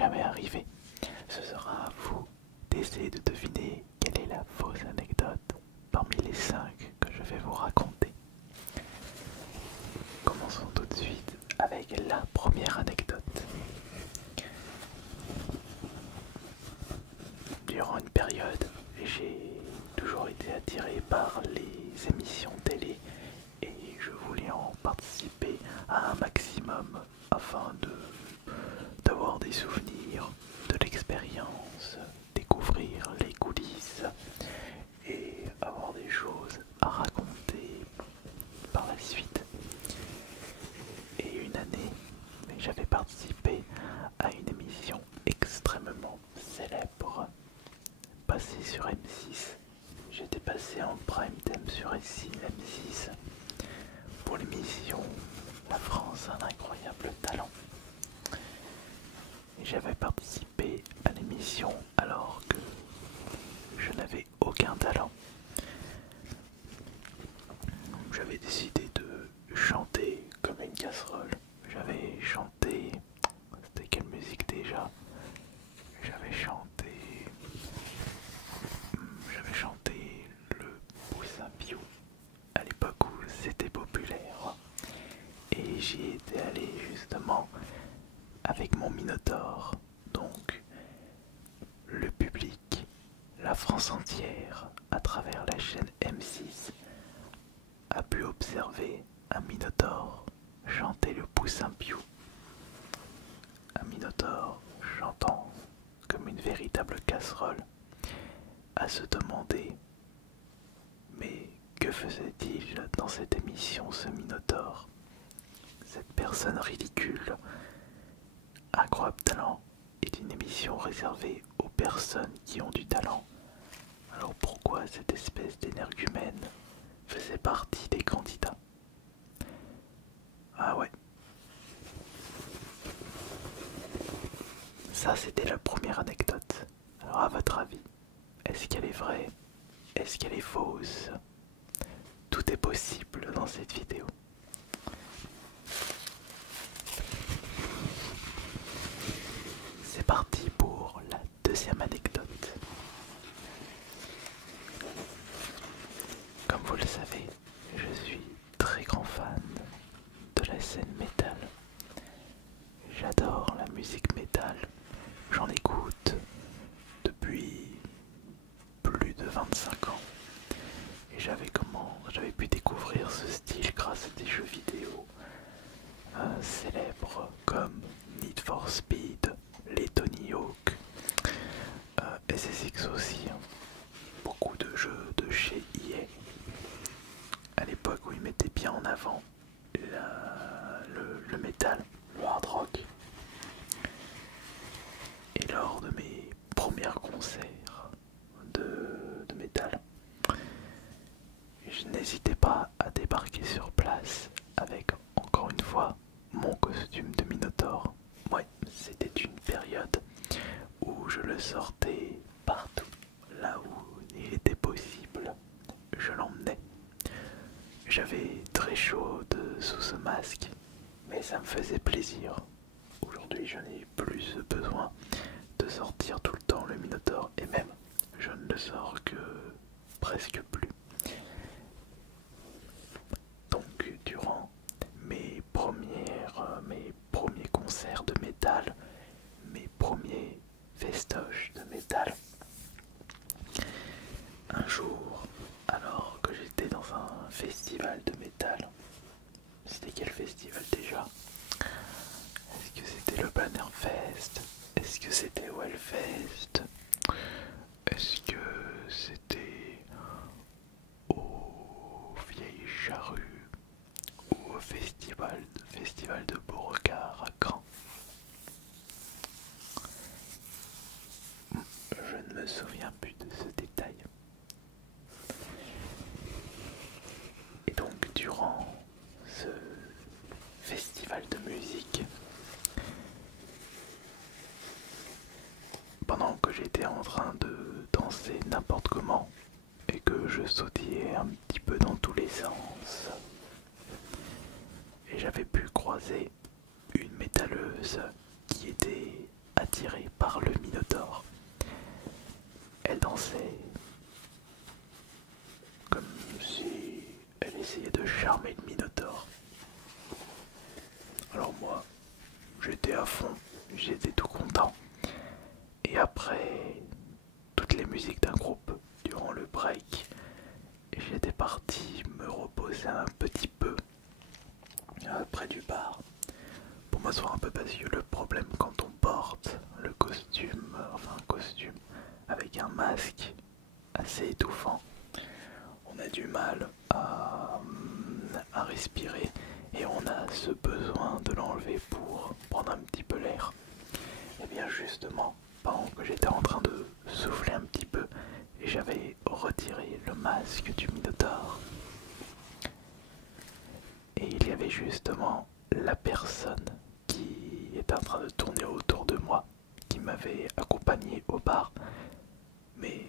jamais arrivé. Ce sera à vous d'essayer de deviner quelle est la fausse anecdote parmi les 5 que je vais vous raconter. Commençons tout de suite avec la première anecdote. Durant une période, j'ai toujours été attiré par les émissions télé et je voulais en participer à un maximum afin d'avoir des souvenirs, de l'expérience, découvrir les coulisses et avoir des choses à raconter par la suite. Et une année, j'avais participé à une émission extrêmement célèbre passée sur M6. J'étais passé en prime time sur M6 pour l'émission La France a un incroyable talent. Et j'avais participé à l'émission alors que je n'avais aucun talent. J'avais décidé de chanter comme une casserole. J'avais chanté... C'était quelle musique déjà? J'avais chanté... J'avais chanté le Poussin Piou à l'époque où c'était populaire. Et j'y étais allé justement avec mon Minotaure. Donc le public, la France entière, à travers la chaîne M6, a pu observer un Minotaure chanter le Poussin Piou. Un Minotaure chantant comme une véritable casserole, à se demander mais que faisait-il dans cette émission, ce Minotaure? Cette personne ridicule. Incroyable talent est une émission réservée aux personnes qui ont du talent. Alors pourquoi cette espèce d'énergumène faisait partie des candidats? Ah ouais. Ça c'était la première anecdote. Alors à votre avis, est-ce qu'elle est vraie? Est-ce qu'elle est fausse? Tout est possible dans cette vidéo. C'est parti pour la deuxième anecdote. Comme vous le savez, je suis très grand fan de la scène métal. J'adore la musique métal. J'en écoute depuis plus de 25 ans. Et j'avais pu découvrir ce style grâce à des jeux vidéo célèbres comme Need for Speed, les Tony Hawk, SSX aussi, hein. Beaucoup de jeux de chez EA. À l'époque où ils mettaient bien en avant le métal, le hard rock. Et lors de mes premiers concerts de métal, je n'hésitais pas à débarquer sur place avec, encore une fois, mon costume de Minotaure. Ouais, c'était une période où je le sortais partout, là où il était possible, je l'emmenais. J'avais très chaud sous ce masque, mais ça me faisait plaisir. Aujourd'hui, je n'ai plus besoin de sortir tout le temps le Minotaure, et même, je ne le sors que presque plus. Donc, durant mes premiers concerts de métal, mes premiers festoches de métal, un jour, alors que j'étais dans un festival de métal, c'était quel festival déjà? Est-ce que c'était le Bannerfest? Est-ce que c'était le Hellfest? Est-ce que c'était au Vieilles Charrues ou au festival de Beauregard à Caen? Je ne me souviens plus de ce détail. Et donc durant ce festival de musique, pendant que j'étais en train de danser n'importe comment et que je sautillais un petit peu dans tous les sens, et j'avais pu croiser une métalleuse qui était attirée par le Minotaure. Elle dansait comme si elle essayait de charmer le Minotaure. Alors moi, j'étais à fond, j'étais tout content. Et après toutes les musiques d'un groupe, durant le break, j'étais parti me reposer un petit peu près du bar pour m'asseoir un peu parce que le problème quand on porte le costume, enfin un costume avec un masque assez étouffant, on a du mal à respirer et on a ce besoin de l'enlever pour prendre un petit peu l'air. Et bien justement, pendant que j'étais en train de souffler un petit peu, j'avais retiré le masque du Minotaure. Et il y avait justement la personne qui était en train de tourner autour de moi, qui m'avait accompagné au bar. Mais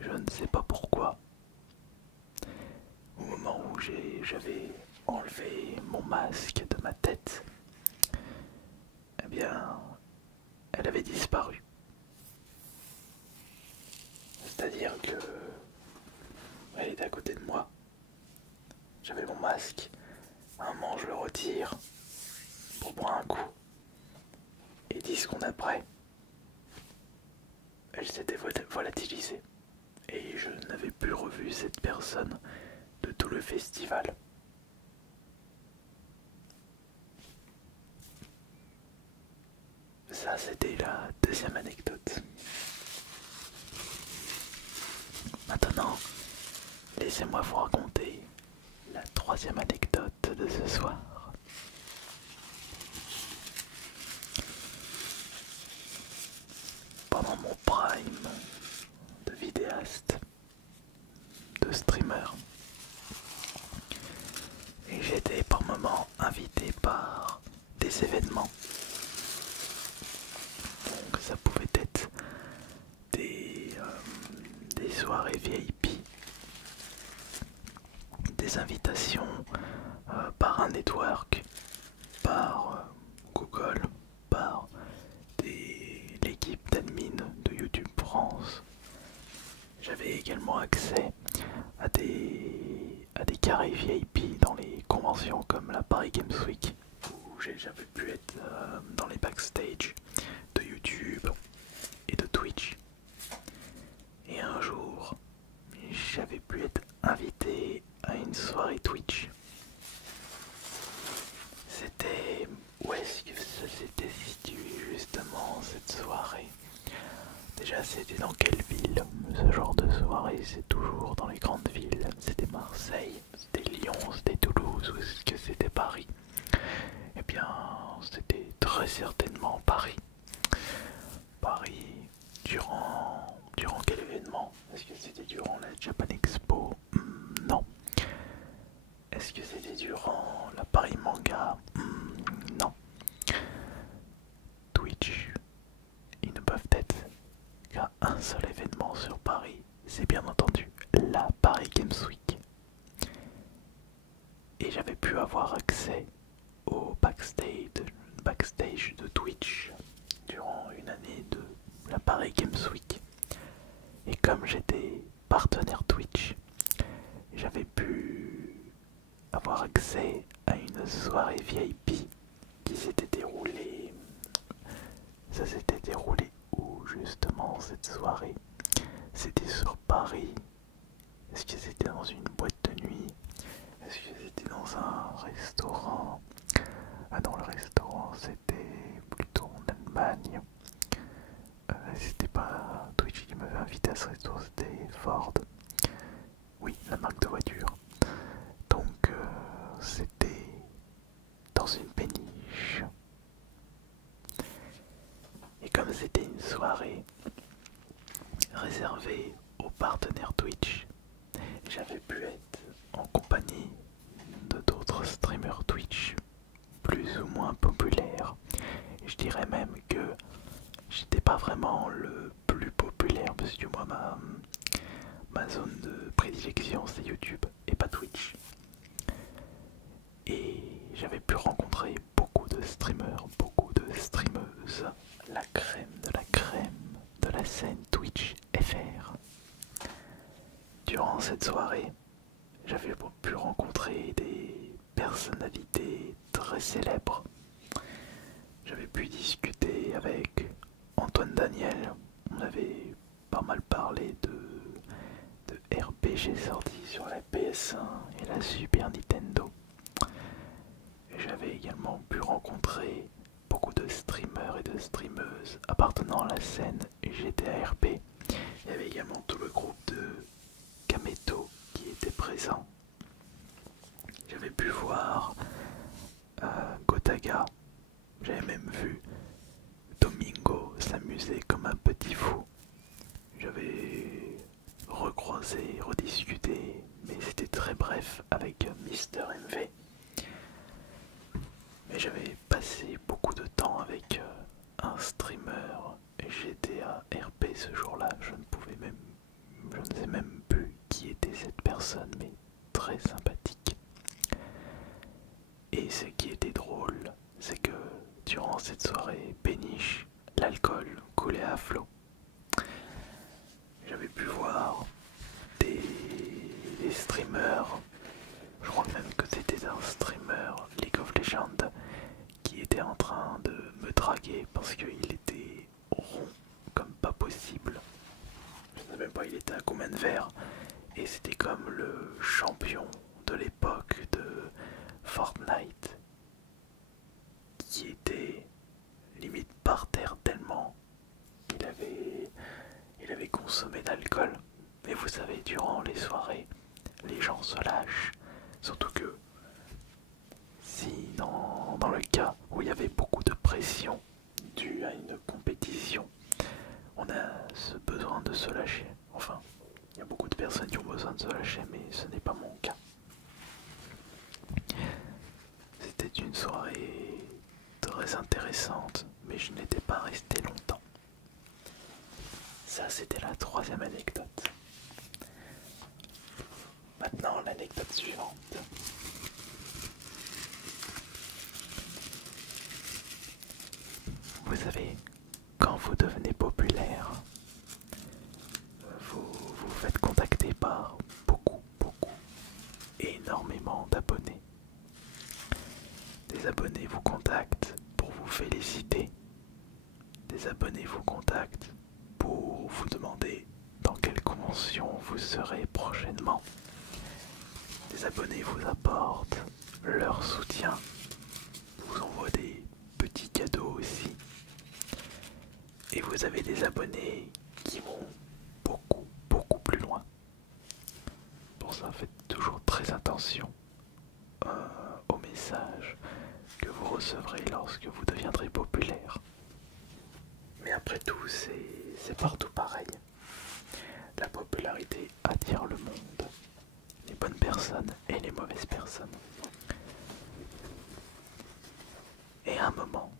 je ne sais pas pourquoi. Au moment où j'avais enlevé mon masque de ma tête, eh bien, elle avait disparu. C'est-à-dire que elle était à côté de moi. J'avais mon masque. À un moment, je le retire pour boire un coup. Et 10 secondes après, elle s'était volatilisée. Et je n'avais plus revu cette personne de tout le festival. Ça, c'était la deuxième anecdote. Maintenant, laissez-moi vous raconter la troisième anecdote de ce soir. Pendant mon prime de vidéaste, de streamer, et j'étais par moments invité par des événements. Donc ça pouvait être des soirées VIP, des invitations par un network, par Google, par l'équipe d'admin de YouTube France. J'avais également accès à des carrés VIP dans les conventions comme la Paris Games Week, où j'avais pu être dans les backstage de YouTube et de Twitch. Et un jour, j'avais pu être invité à une soirée Twitch. C'était... Où est-ce que ça s'était situé justement cette soirée? Déjà, c'était dans quelle ville? Ce genre de soirée, c'est toujours dans les grandes villes. C'était Marseille, c'était Lyon, c'était Toulouse, ou est-ce que c'était Paris? Eh bien, c'était très certainement Paris. Paris, durant quel événement? Est-ce que c'était durant la Japan Expo? Non. Est-ce que c'était durant la Paris Manga? Non. Twitch, ils ne peuvent être qu'à un seul événement sur Paris, c'est bien entendu la Paris Games Week. Et j'avais pu avoir accès au backstage de Twitch durant une année de la Paris Games Week. Et comme j'étais partenaire Twitch, j'avais pu avoir accès à une soirée VIP qui s'était déroulée. Ça s'était déroulé où justement cette soirée? C'était sur Paris. Est-ce que c'était dans une boîte de nuit? Est-ce que c'était dans un restaurant? Ah non, le restaurant c'était plutôt en Allemagne. C'était pas Twitch qui m'avait invité à ce restaurant, c'était Ford. Oui, la marque de voiture. Donc c'était dans une péniche. Et comme c'était une soirée réservée aux partenaires Twitch, j'avais pu être en compagnie de d'autres streamers Twitch plus ou moins populaires. Et je dirais même que j'étais pas vraiment le plus populaire parce que moi ma zone de prédilection c'est YouTube et pas Twitch. Et j'avais pu rencontrer beaucoup de streamers, beaucoup de streameuses cette soirée, j'avais pu rencontrer des personnalités très célèbres. J'avais pu discuter avec Antoine Daniel. On avait pas mal parlé de RPG sortis sur la PS1 et la Super Nintendo. J'avais également pu rencontrer beaucoup de streamers et de streameuses appartenant à la scène GTA RP. Il y avait également tout le groupe de Kameto qui était présent. J'avais pu voir Gotaga. J'avais même vu Domingo s'amuser comme un petit fou. J'avais recroisé, rediscuté, mais c'était très bref avec Mister MV. Mais j'avais passé beaucoup de temps avec un streamer GTA RP ce jour-là. Je ne sais même plus qui était cette personne, mais très sympathique. Et ce qui était drôle, c'est que durant cette soirée péniche, l'alcool coulait à flot. J'avais pu voir des streamers, je crois même que c'était un streamer League of Legends qui était en train de me draguer parce qu'il était rond comme pas possible. Je ne sais même pas il était à combien de verres et c'était comme le champion de l'époque de Fortnite qui était limite par terre tellement il avait consommé d'alcool. Mais vous savez, durant les soirées, les gens se lâchent. Surtout que si dans le cas où il y avait beaucoup de pression due à une compétition, on a ce besoin de se lâcher. Enfin, il y a beaucoup de personnes qui ont besoin de se lâcher, mais ce n'est pas mon cas. C'était une soirée très intéressante, mais je n'étais pas resté longtemps. Ça, c'était la troisième anecdote. Maintenant, l'anecdote suivante. Vous savez, quand vous devenez populaire, vous faites contacter par beaucoup, énormément d'abonnés. Des abonnés vous contactent pour vous féliciter. Des abonnés vous contactent pour vous demander dans quelle convention vous serez prochainement. Des abonnés vous apportent leur soutien, vous envoient des petits cadeaux aussi. Et vous avez des abonnés qui vont beaucoup plus loin. Pour ça, faites toujours très attention aux messages que vous recevrez lorsque vous deviendrez populaire. Mais après tout, c'est partout pareil. La popularité attire le monde, les bonnes personnes et les mauvaises personnes. Et à un moment,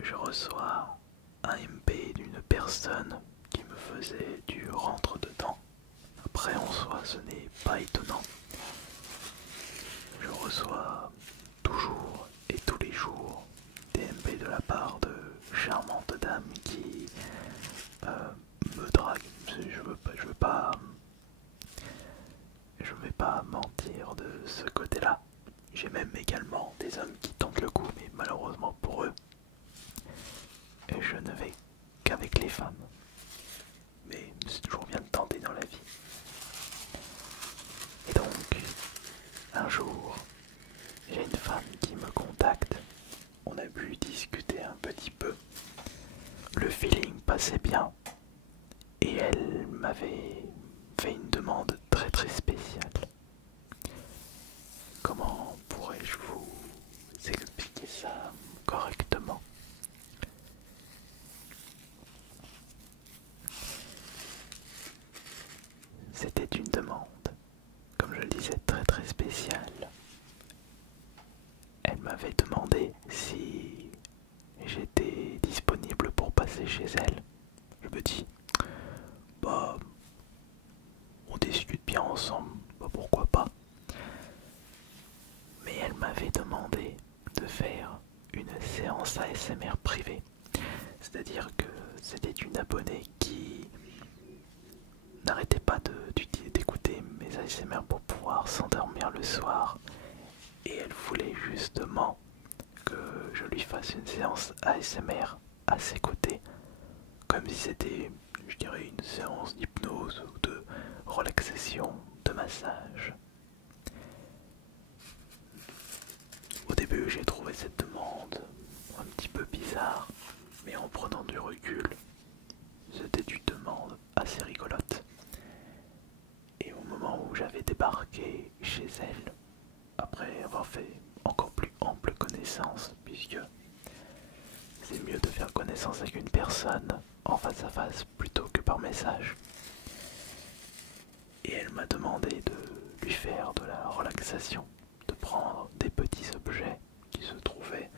je reçois un MP d'une personne qui me faisait du rentre-dedans. Après, en soi, ce n'est pas étonnant. Je reçois toujours et tous les jours des MP de la part de charmantes dames qui me draguent. Je vais pas mentir de ce côté-là. J'ai même également des hommes qui tentent le coup, mais malheureusement pour eux, je ne vais qu'avec les femmes. Mais c'est toujours bien de tenter dans la vie. Et donc, un jour, j'ai une femme qui me contacte. On a pu discuter un petit peu. Le feeling passait bien. Et elle m'avait fait une demande très spéciale. Comment pourrais-je vous expliquer ça correctement? C'était une demande, comme je le disais, très spéciale. Elle m'avait demandé si j'étais disponible pour passer chez elle. Je me dis, bah, on discute bien ensemble, bah pourquoi pas. Mais elle m'avait demandé de faire une séance ASMR privée. C'est-à-dire que c'était une abonnée qui n'arrêtait pas d'écouter mes ASMR pour pouvoir s'endormir le soir. Et elle voulait justement que je lui fasse une séance ASMR à ses côtés, comme si c'était, je dirais, une séance d'hypnose ou de relaxation, de massage. Au début, j'ai trouvé cette demande un petit peu bizarre, mais en prenant du recul, c'était une demande assez rigolote. Et au moment où j'avais débarqué chez elle, après avoir fait encore plus ample connaissance, puisque c'est mieux de faire connaissance avec une personne en face à face plutôt que par message, et elle m'a demandé de lui faire de la relaxation, de prendre des petits objets qui se trouvaient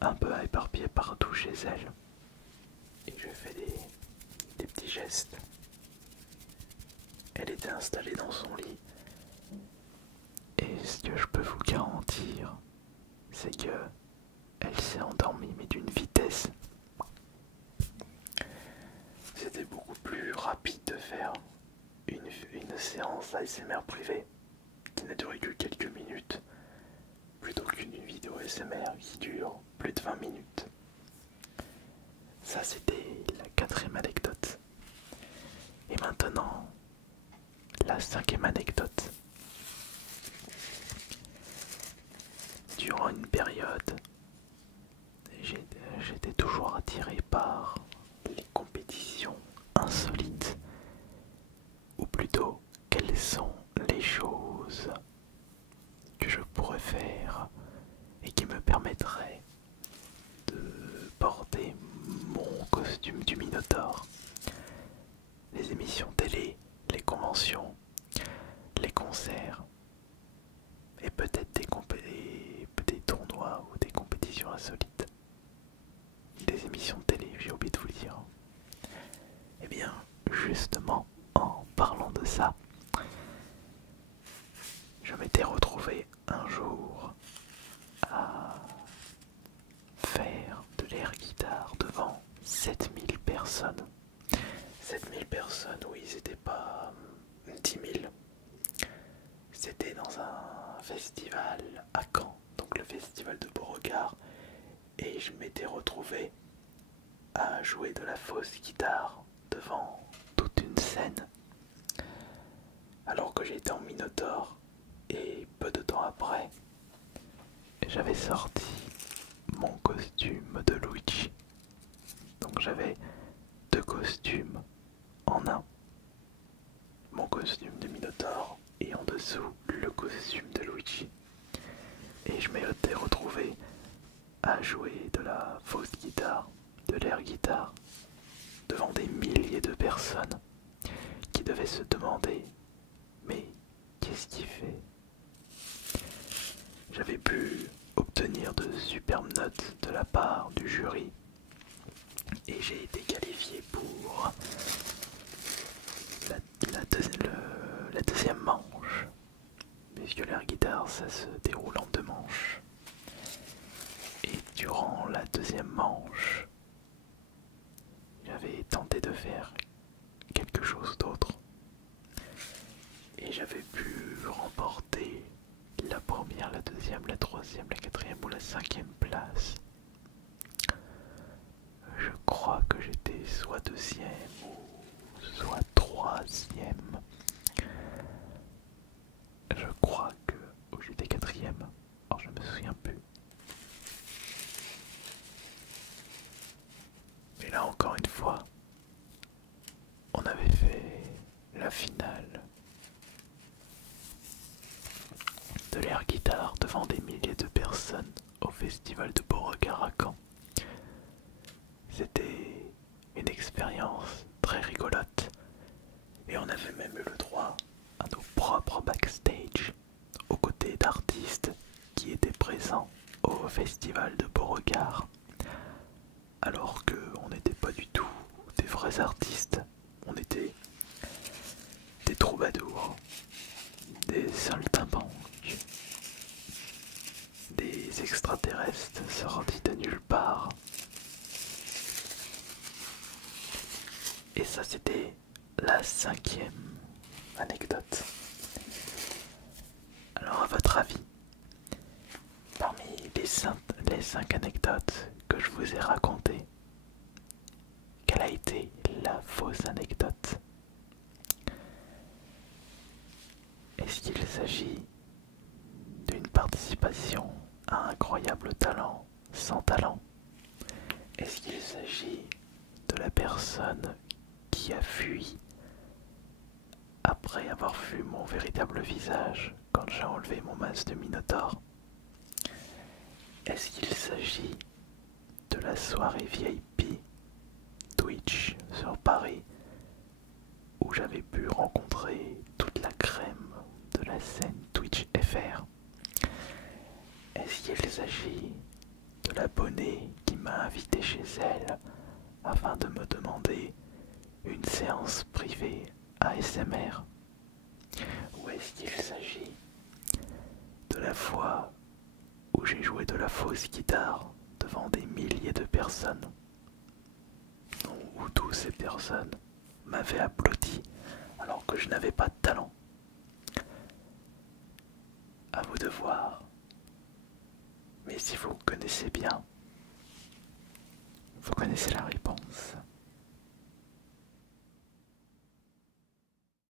un peu éparpillés partout chez elle. Et je fais des petits gestes. Elle était installée dans son lit. Et ce que je peux vous garantir, c'est que elle s'est endormie, mais d'une vitesse. C'était beaucoup plus rapide de faire une séance ASMR privée qui n'a duré que quelques minutes, plutôt qu'une vidéo ASMR qui dure plus de 20 minutes. Ça, c'était la 4e anecdote. Et maintenant, la 5e anecdote. Durant une période, j'étais toujours attiré par les compétitions insolites, ou plutôt, quelles sont les choses que je pourrais faire et qui me permettraient de porter mon costume du Minotaure. Les émissions télé, les conventions, les concerts, et peut-être des tournois ou des compétitions insolites. Des émissions de télé, j'ai oublié de vous le dire. Et bien, justement, en parlant de ça, je m'étais retrouvé un jour à faire de l'air guitare devant 7000 personnes. 7000 personnes, oui, c'était pas 10 000. C'était dans un festival à Caen, donc le festival de Beauregard, et je m'étais retrouvé à jouer de la fausse guitare devant toute une scène, alors que j'étais en Minotaure, et peu de temps après, j'avais sorti mon costume de Luigi. Donc j'avais 2 costumes en un. Mon costume de Minotaure et en dessous le costume de Luigi. Et je m'étais retrouvé à jouer de la fausse guitare, de l'air guitare, devant des milliers de personnes qui devaient se demander mais qu'est-ce qu'il fait? J'avais pu obtenir de superbes notes de la part du jury et j'ai été qualifié pour la deuxième manche, puisque l'air guitare ça se déroule en 2 manches. Et durant la deuxième manche, j'avais tenté de faire quelque chose d'autre. Et j'avais pu remporter la première, la deuxième, la troisième, la quatrième ou la 5e place. Je crois que j'étais soit 2e ou soit 3e. Je crois que j'étais 4e. Alors je me souviens plus. Mais là encore une fois, on avait fait la finale de l'air guitare devant des milliers de personnes au festival de Beauregard à Caen. C'était une expérience très rigolote et on avait même eu le droit à nos propres backstage aux côtés d'artistes qui étaient présents au festival de Beauregard, alors qu'on n'était pas du tout des vrais artistes, on était des troubadours, des saltimbanques, des extraterrestres sortis de nulle part. Et ça, c'était la 5e anecdote. Alors, à votre avis, parmi les 5 anecdotes que je vous ai racontées, quelle a été la fausse anecdote? Est-ce qu'il s'agit d'une participation à un incroyable talent sans talent? Est-ce qu'il s'agit de la personne qui a fui après avoir vu mon véritable visage quand j'ai enlevé mon masque de Minotaure? Est-ce qu'il s'agit de la soirée VIP Twitch sur Paris où j'avais pu rencontrer toute la crème de la scène Twitch FR? Est-ce qu'il s'agit de l'abonnée qui m'a invité chez elle afin de me demander une séance privée ASMR? Ou est-ce qu'il s'agit de la fois où j'ai joué de la fausse guitare devant des milliers de personnes, où toutes ces personnes m'avaient applaudi alors que je n'avais pas de talent? À vous de voir. Mais si vous connaissez bien, vous connaissez la réponse.